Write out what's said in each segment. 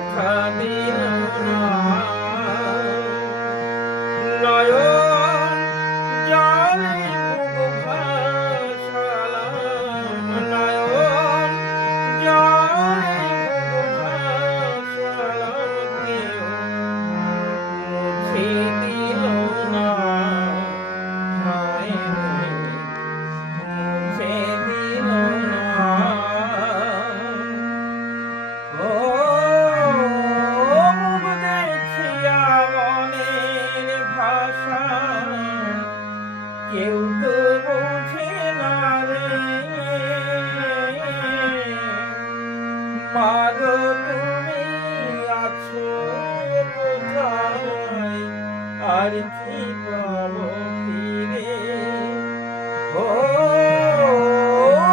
ব্যথা দিল না নয়ন জলে বুক ভাসালাম নয়ন জলে বুক ভাসালাম কেউ মুছে দিল না হায় রে মুছে দিল না ও মুখ দেখিয়া মনের ভাষা কেউ তো বোঝে না রে মাগো তুমি আছো কোথায় আর কি পাবো ফিরে ও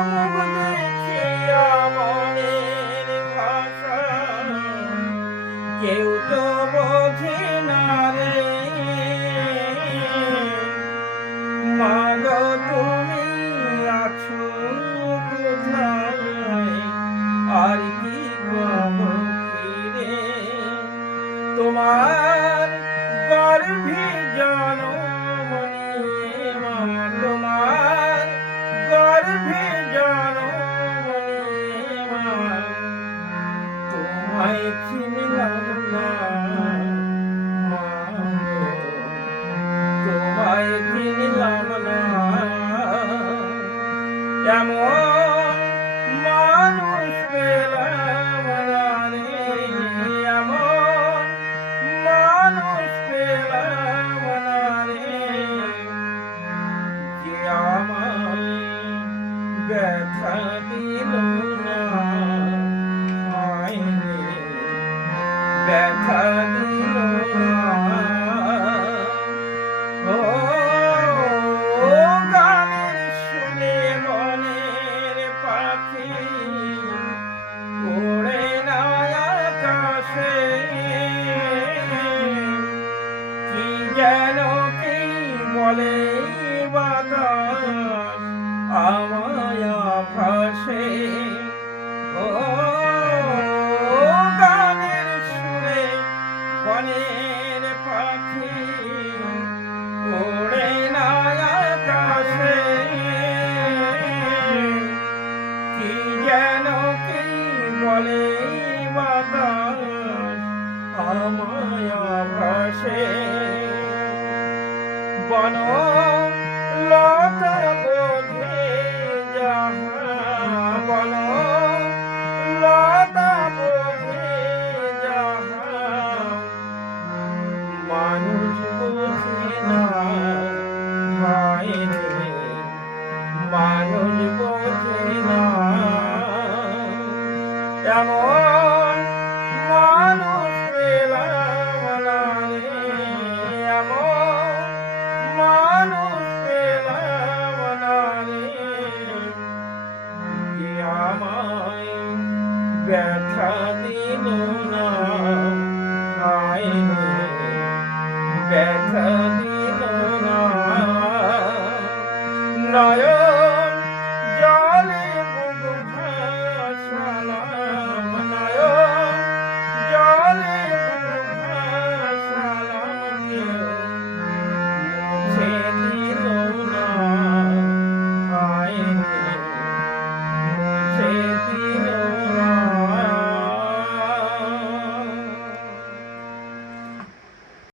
মুখ দেখিয়া মনের ভাষা কেউ তো বোঝে না রে মাগো তুমি আছো কোথায় আর কি পাবো ফিরে তোমার গর্ভে জনম নিয়ে মা তোমার গর্ভে জনম নিয়ে মা তোমায় চিনলাম না মা গো, তোমায় চিনলাম না এমন মানুষ পেলাম না রে এমন মানুষ পেলাম না রে যে আমায় ব্যথা দিল না হায় রে ব্যথা দিল না ও গানের শুনে মনের পাখি ওড়ে না আকাশে কি যেন কি বলে বাতাস আমায় ভাসে ও গানের সুরে বনের পাখি ওড়ে না আকাশে কি যেন কি বলে বাতাস আমায় ভাসে বন লতা বোঝে যাহা বন লতা বোঝে যাহা মানুষ বোঝে না হায় রে মানুষ বোঝে না এমন মানুষ পেলাম না রে এমন মানুষ পেলাম না রে যে আমায় ব্যথা দিল না হায় রে ব্যথা দিল না নয়ন